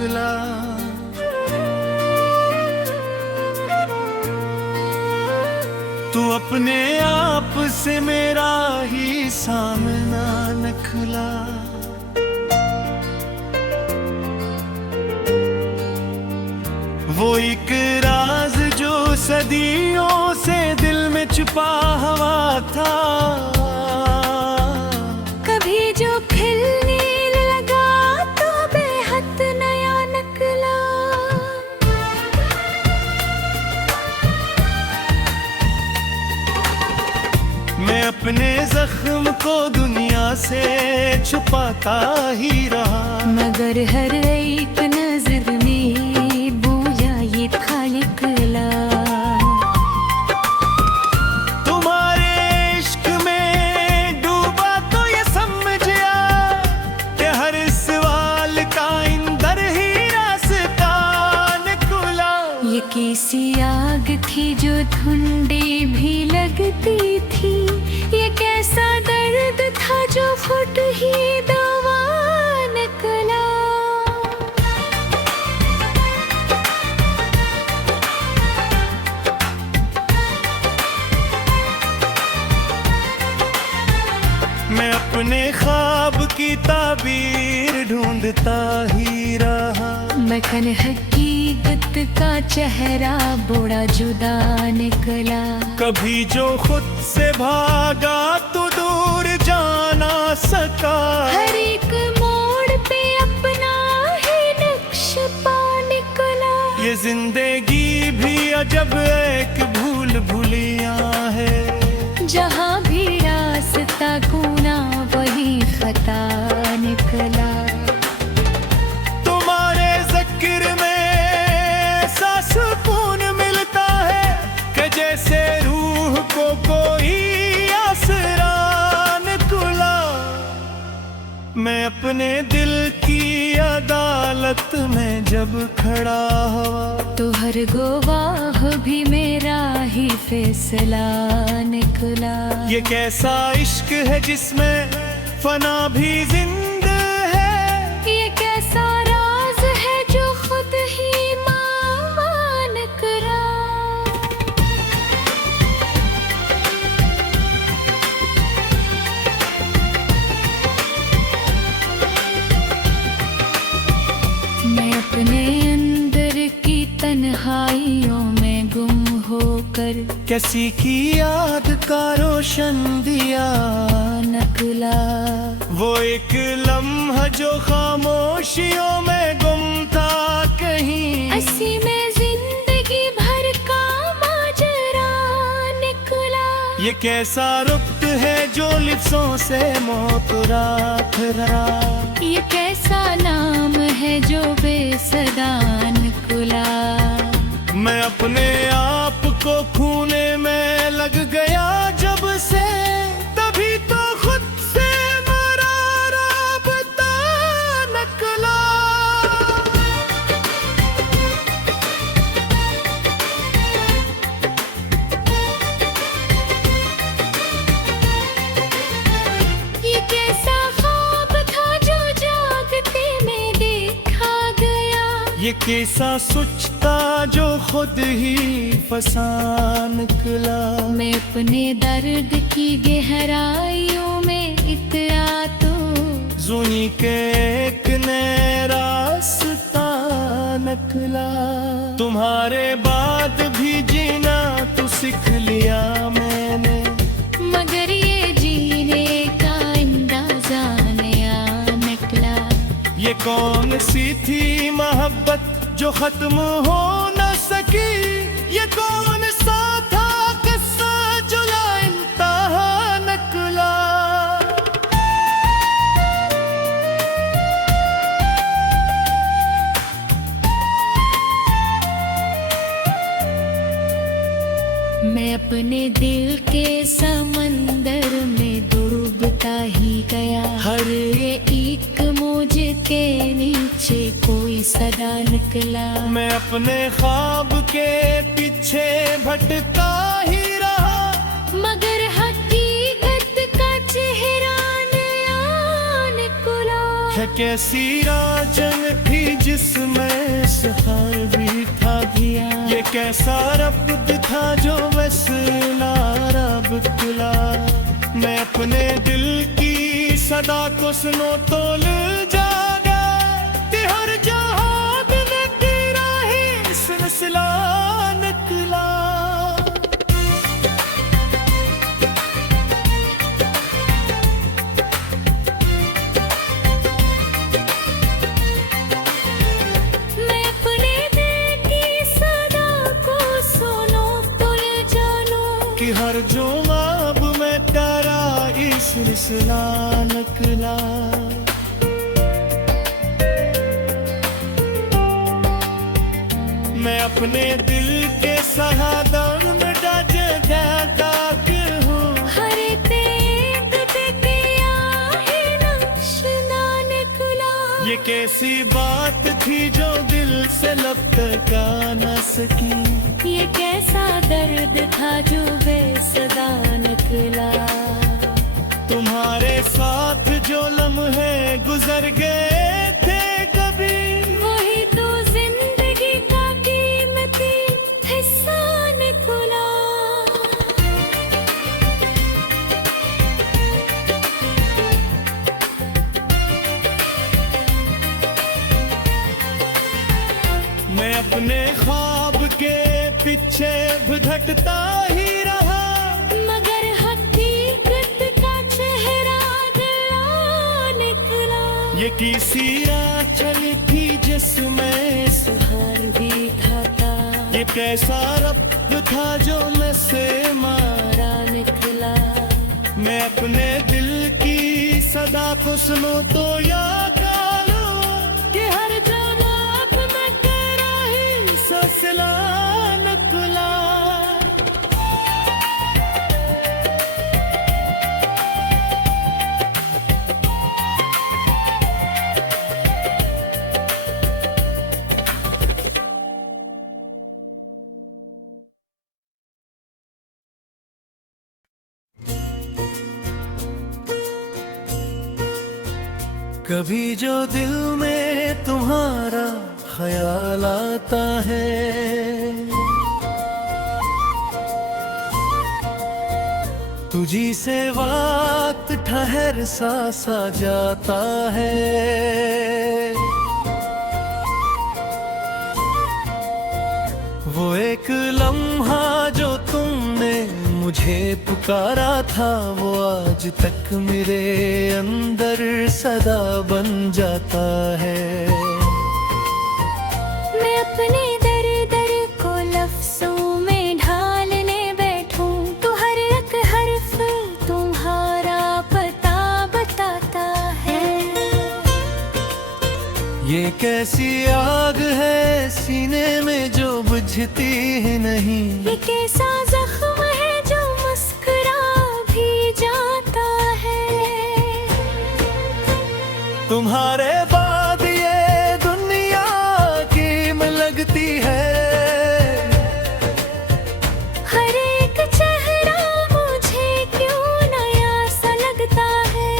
निकला। तू अपने आप से मेरा ही सामना निकला। वो एक राज जो सदियों से दिल में छुपा हुआ था, कभी जो खिलने लगा तो बेहद नया निकला। मैं अपने जख्म को दुनिया से छुपाता ही रहा, मगर हर एक नजर में बोया ये था निकला। तुम्हारे इश्क में डूबा तो ये समझिया कि हर सवाल का इंदर ही रास्ता निकला। ये कैसी आग थी जो धुंडे भी लगती थी, ये कैसा दर्द था जो फुट ही दवा निकला। मैं अपने ख्वाब की ताबीर ढूंढता ही रहा, मखन हकीकत का चेहरा बड़ा जुदा निकला। कभी जो खुद से भागा तो दूर जाना सका। हर एक मोड़ पे अपना ही नक्श पा निकला। ये जिंदगी भी अजब एक भूल भुलिया है, जहाँ भी रास्ता कोना वही खता निकला। तुम्हारे जिक्र में ऐसा सुकून मिलता है कि जैसे रूह को कोई आसरा निकला। मैं अपने दिल की अदालत में जब खड़ा हुआ, तो हर गवाह भी मेरा ही फैसला निकला। ये कैसा इश्क है जिसमें फना भी जिंदा है, ये कैसा राज है जो खुद ही मान करा। मैं अपने अंदर की तन्हाइयों में गुम होकर किसी की याद का रोशन दिया निकला। वो एक लम्हा जो खामोशियों में गुम था कहीं, ऐसी में जिंदगी भर का माजरा निकला। ये कैसा रुत है जो लिप्सों से मोहतरात रहा, ये कैसा नाम है जो बेसदा निकला। मैं अपने आप को खूने में लग गया जब से, तभी तो खुद से मेरा राबता निकला। ये कैसा ख्वाब था जो जागते में देखा गया, ये कैसा सोचता जो खुद ही फसा निकला। मैं अपने दर्द की गहराइयों में इतरा तो जुनी के एक नए रास्ता निकला। तुम्हारे बाद भी जीना तो सीख लिया मैंने, मगर ये जीने का अंदाजा नया निकला। ये कौन सी थी मोहब्बत जो खत्म हो न सकी, ये कौन सा था किस्सा जो लाइंतहा निकला। मैं अपने दिल के समंदर में डूबता ही गया। हर एक मौज के नीचे कोई सदा निकला। मैं अपने ख्वाब के पीछे भटका ही रहा, मगर हकीकत का चेहरा नया निकला। है कैसी राजन थी जिसमें सहार भी था दिया, ये कैसा रब था जो वैसला रब तुला। मैं अपने दिल की सदा को सुनो तो लुल जागा, कि हर जहां दिल की राही सिलसिला निकला। मैं अपने दिल की सदा को सुनो तो जानो, कि हर जो अब मैं तेरा इस सिलसिला निकला। मैं अपने दिल के सहादर में डज जाता हूँ, हर तेग दिया है नक्शा निकला। ये कैसी बात थी जो दिल से लब तक आ न सकी, ये कैसा दर्द था जो बेसदा निकला। तुम्हारे साथ जो लम्हे गुजर गए थे कभी, वही तो जिंदगी का कीमती हिस्सा निकला। मैं अपने ख्वाब के पीछे भटकता ही रहा, मगर हकीकत का चेहरा गया निकला। ये किसी आंचल थी जिसमें हार भी खाता, ये कैसा रब था जो मैं से मारा निकला। मैं अपने दिल की सदा को सुनो तो याद आलो, कि हर जवाब में तेरा ही सिलसिला निकला। कभी जो दिल में तुम्हारा ख्याल आता है, तुझी से वक्त ठहर सा जाता है। वो एक लम्हा जो तुमने मुझे पुकारा था, वो आज तक मेरे अंदर सदा बन जाता है। मैं अपने दर दर को लफ्जों में ढालने बैठूं, तो हर एक हर्फ तुम्हारा पता बताता है। ये कैसी आग है सीने में जो बुझती ही नहीं, ये कैसा जख्म है जो मुस्कुरा भी जाता है। तुम्हारे बाद ये दुनिया कीम लगती है, हर एक चेहरा मुझे क्यों नया सा लगता है।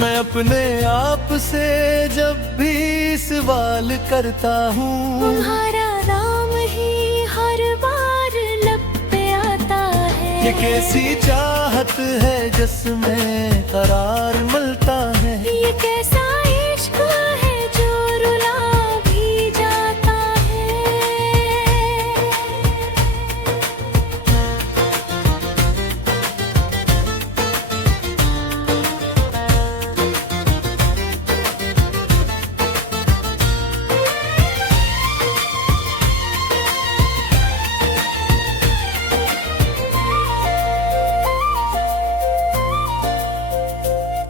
मैं अपने आप से जब भी सवाल करता हूँ, तुम्हारा नाम ही हर बार लब पे आता है। ये कैसी चाहत है जिसमें करार मिलता है, ये कैसा इश्क है जो रुला भी जाता है।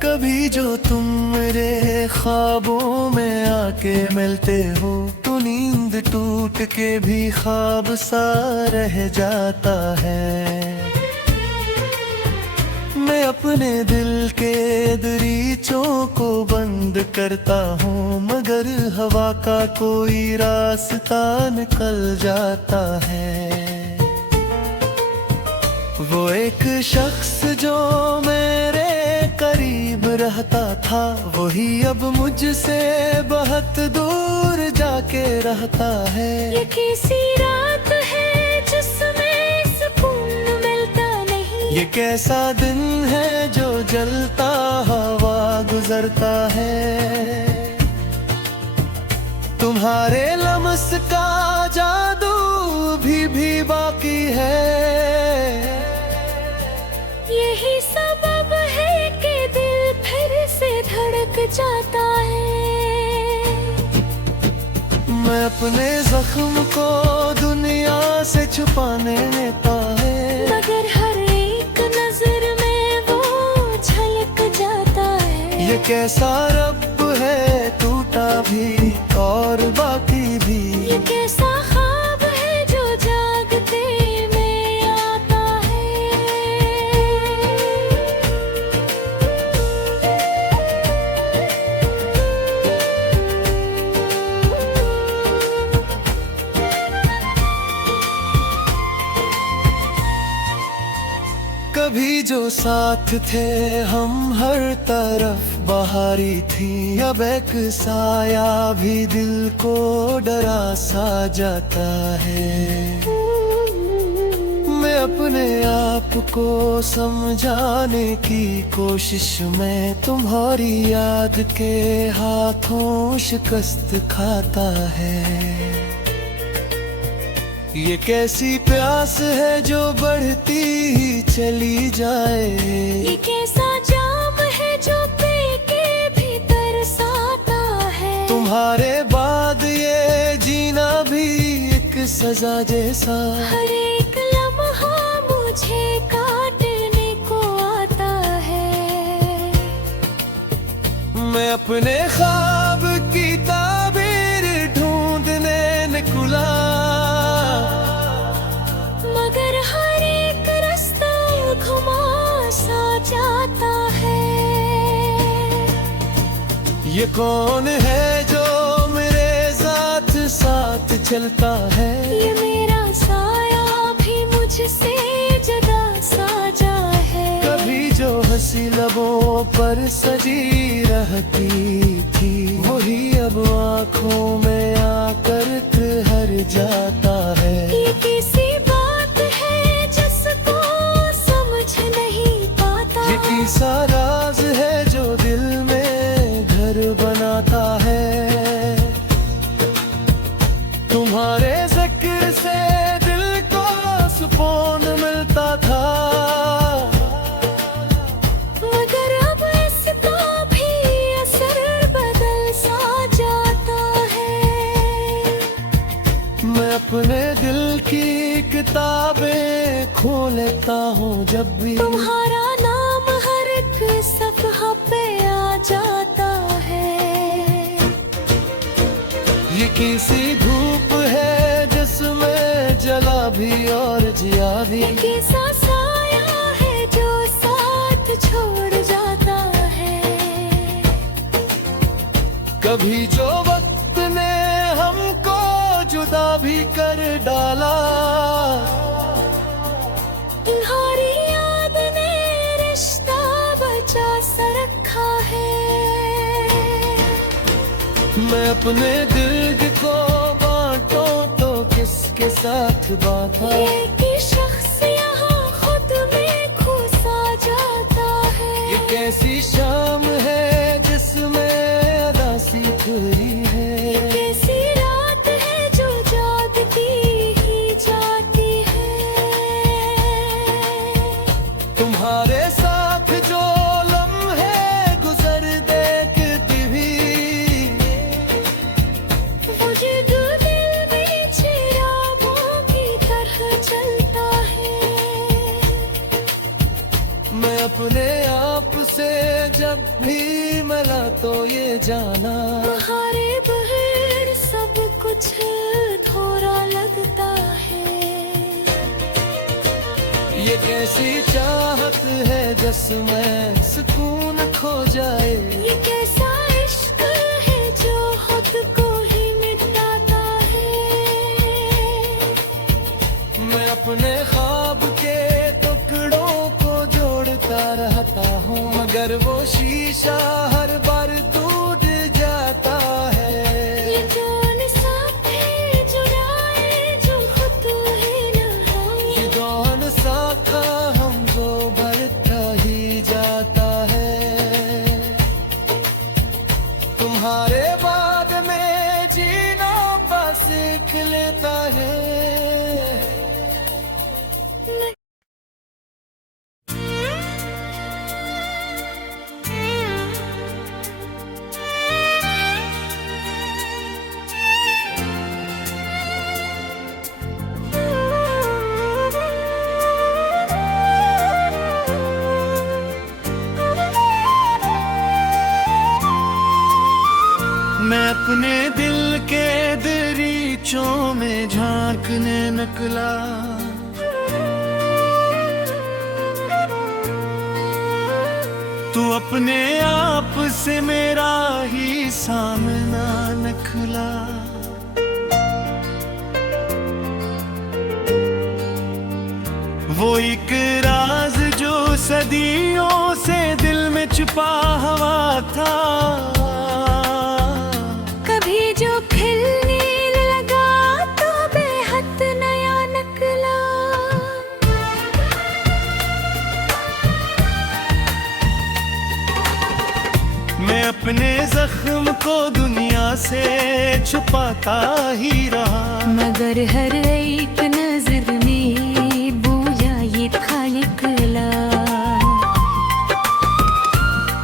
कभी जो तुम मेरे ख्वाबों में आके मिलते हो, तो नींद टूट के भी ख्वाब सा रह जाता है। मैं अपने दिल के दरीचों को बंद करता हूँ, मगर हवा का कोई रास्ता निकल जाता है। वो एक शख्स जो मेरे करीब रहता था, वही अब मुझसे बहुत दूर जाके रहता है। ये कैसी रात है जिसमें सुकून मिलता नहीं। ये कैसा दिन है जो जलता हवा गुजरता है। तुम्हारे लम्स का जादू भी बाकी है। यही सबब है कि दिल फिर से धड़क जाता है। मैं अपने जख्म को दुनिया से छुपाने देता है, मगर हर एक नजर में वो झलक जाता है। ये कैसा रब है, टूटा भी और बाकी भी। ये कैसा ख्वाब है जो जागते में आता कभी जो साथ थे हम, हर तरफ बहारी थी। अब एक साया भी दिल को डरा सा जाता है। मैं अपने आप को समझाने की कोशिश में तुम्हारी याद के हाथों शिकस्त खाता है। ये कैसी प्यास है जो बढ़ती ही चली जाए। ये कैसा जाम है जो पी के भीतर साता है। तुम्हारे बाद ये जीना भी एक सजा जैसा। हर एक लम्हा मुझे काटने को आता है। मैं अपने ख्वाब की ताबीर ढूंढने निकला, मगर हर एक रास्ता घुमा सा जाता है। ये कौन है जो मेरे साथ साथ चलता है। ये मेरा साया भी मुझसे जुदा साजा है। कभी जो हंसी लबों पर सजी रहती थी, वही अब आँखों में आकर ठहर जाता है। ये कैसी बात है जिसको समझ नहीं पाता। ये कैसा राज है जो दिल में घर बनाता है। तुम्हारे जिक्र से दिल को सुकून मिलता था, मगर अब इसका भी असर बदल सा जाता है। मैं अपने दिल की किताबें खोल लेता हूँ जब भी तुम्हारा नाम हर एक सफ़हा पे आ जाता है। ये किसी धूप है जिसमें जला भी और जिया भी। ये कैसा साया है जो साथ छोड़ जाता है। कभी जो वक्त ने हमको जुदा भी कर डाला, तुम्हारी याद ने रिश्ता बचा सा रखा है। मैं अपने दिल को बांटूं तो किसके साथ बांटा। ये कि शख्स यहाँ खुद में खो सा जाता है। ये कैसी शाम है जिसमें अदासी खुली है। ये कैसी रात है जो जागती ही जाती है। तुम्हारे साथ जो लम्हे गुजर देखती भी, मुझे जो दिल में चिरागों की तरह चलता है। मैं अपने आप से जब भी मिला तो ये जाना, तुम्हारे बगैर सब कुछ थोड़ा लगता है। ये कैसी चाहत है जिसमें सुकून खो जाए। ये कैसा इश्क है जो खुद को ही मिटाता है। मैं अपने ख्वाब के टुकड़ों को जोड़ता रहता हूँ, मगर मगर वो शीशा हर बार टूट जाता है। ये कौन सा है जुड़ाए जो खुद है नहाए। ये कौन सा हमको बढ़ता ही जाता है। तुम्हारे बाद में जीना बस सीख लेता है। मैं अपने दिल के दरीचों में झांकने निकला। तू अपने आप से मेरा ही सामना निकला। वो एक राज जो सदियों से दिल में छुपा हुआ था, कभी जो खिलने लगा तो बेहद नया निकला। मैं अपने जख्म को दुनिया से छुपाता ही रहा, मगर हर एक नजर में बोया ये था निकला।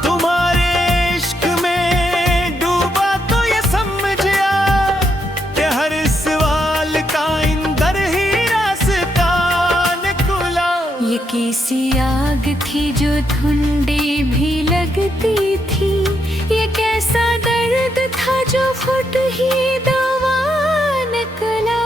तुम्हारे इश्क में डूबा तो ये समझा कि हर सवाल का इंदर ही रास्ता निकला। ये कैसी आग थी जो धुंडे भी लगती थी। ये कैसा दर्द था जो फुट ही दवा निकला।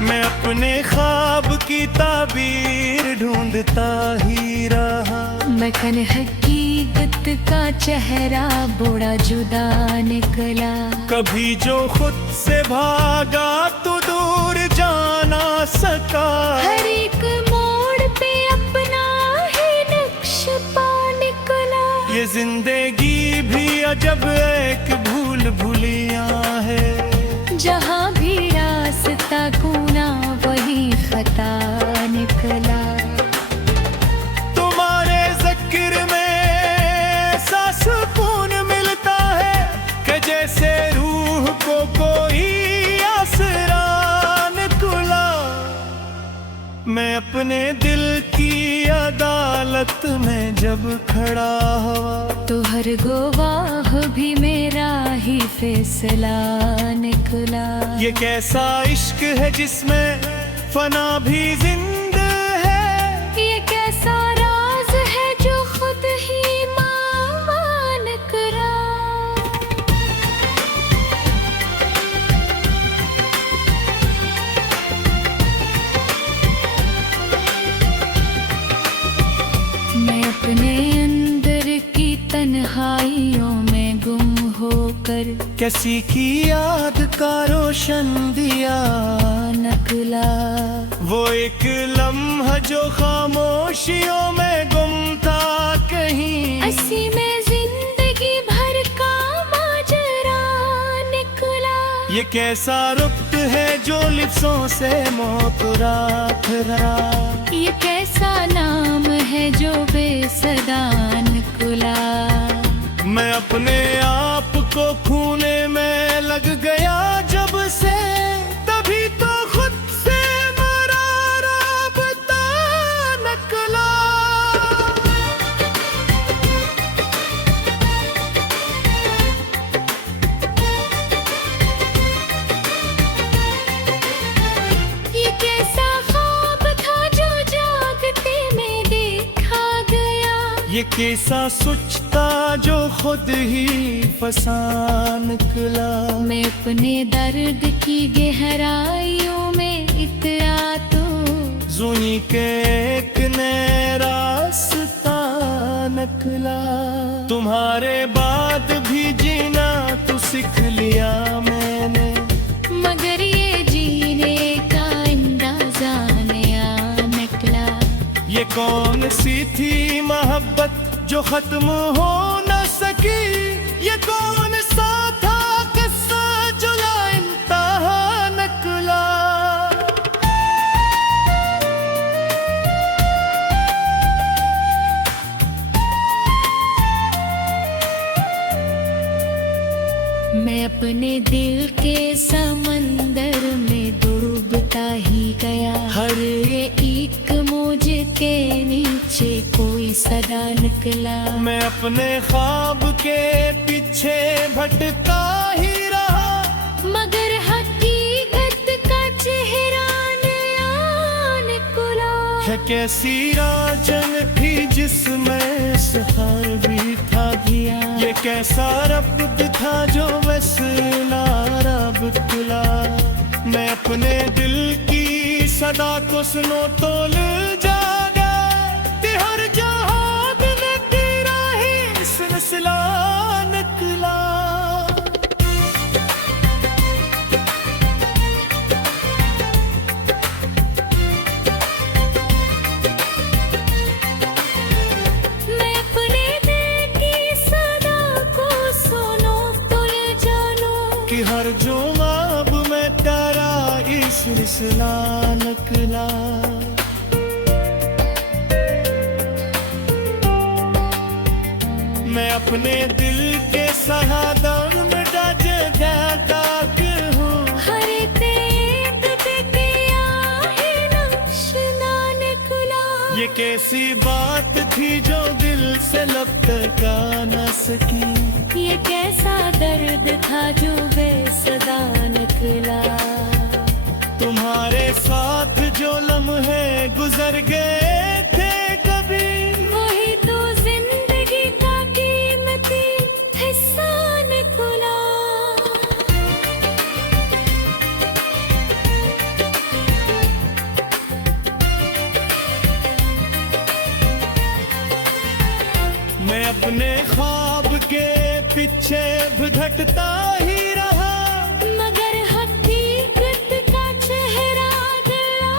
मैं अपने ख्वाब की ताबीर ढूंढता ही रहा, मखन हकीकत का चेहरा बड़ा जुदा निकला। कभी जो खुद से भागा तो दूर जाना सका। हर एक मोड़ पे अपना ही नक्श पा निकला। ये जिंदगी भी अजब एक भूल भुलिया है, जहाँ भी रास्ता गुना वही खता निकला। तुम्हारे जिक्र में ऐसा सुकून मिलता है कि जैसे रूह को कोई आसरा निकला। मैं अपने दिल की अदालत में जब खड़ा हुआ, तो हर गवाह भी मेरा ही फैसला निकला। ये कैसा इश्क है जिसमें फना भी जिंदा है। ये कैसा राज है जो खुद ही मान करा। मैं अपने अंदर की तन्हाइयों में गुम होकर किसी की याद का रोशन दिया निकला। वो एक लम्हा जो खामोशियों में गुम था कहीं। ऐसी में जिंदगी भर का माजरा निकला। ये कैसा रुत है जो लिफ्सों से मोहब्बत रहा। ये कैसा नाम है जो बेसदा निकला। मैं अपने आप को खूने में लग गया जब से, तभी तो खुद से मेरा राबता निकला। ये कैसा ख्वाब था जो जागते में देखा गया। ये कैसा सोचता जो खुद ही फसान निकला। मैं अपने दर्द की गहराइयों में इतरा तो जुनी के एक नया रास्ता निकला। तुम्हारे बाद भी जीना तो सीख लिया। ये कौन सी थी मोहब्बत जो खत्म हो न सकी, ये कौन सा था किस्सा जो लाइंतहा निकला। मैं अपने दिल के समंदर में डूबता ही गया, हर एक मौज के नीचे कोई सदा निकला। मैं अपने ख्वाब के पीछे भटका ही रहा, मगर हकीकत का चेहरा नया निकला। है कैसी राजन थी जिसमें सहार भी था गया ये कैसा रब था जो वैसला रब तुला। मैं अपने दिल की सदा को सुनो तो लुल जागा, ते हर जहां में तेरा ही सिलसिला निकला। मैं अपने दिल की सदा को सुनो तो ले जानो, कि हर जुमाब में तेरा इस सिलसिला निकला। मैं अपने दिल के सहादन में जाता हूँ, हर तेग पे आहे नक्शा निकला। ये कैसी बात थी जो दिल से लब तका न सकी, ये कैसा दर्द था जो बेसदा निकला। तुम्हारे साथ जो लम्हे गुजर गए थे कभी, वही तो जिंदगी का कीमती हिस्सा निकला। मैं अपने ख्वाब के पीछे भटकता ही रहा, मगर हकीकत का चेहरा नया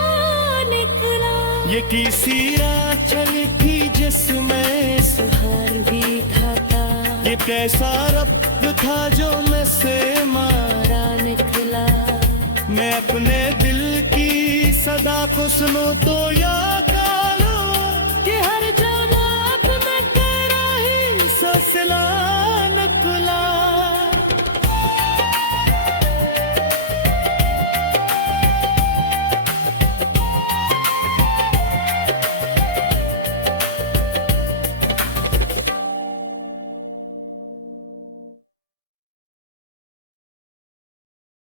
निकला। ये किसी राह चली थी जिसमें सहार भी था ये कैसा रब था जो मैं से मारा निकला। मैं अपने दिल की सदा को सुनो तो याद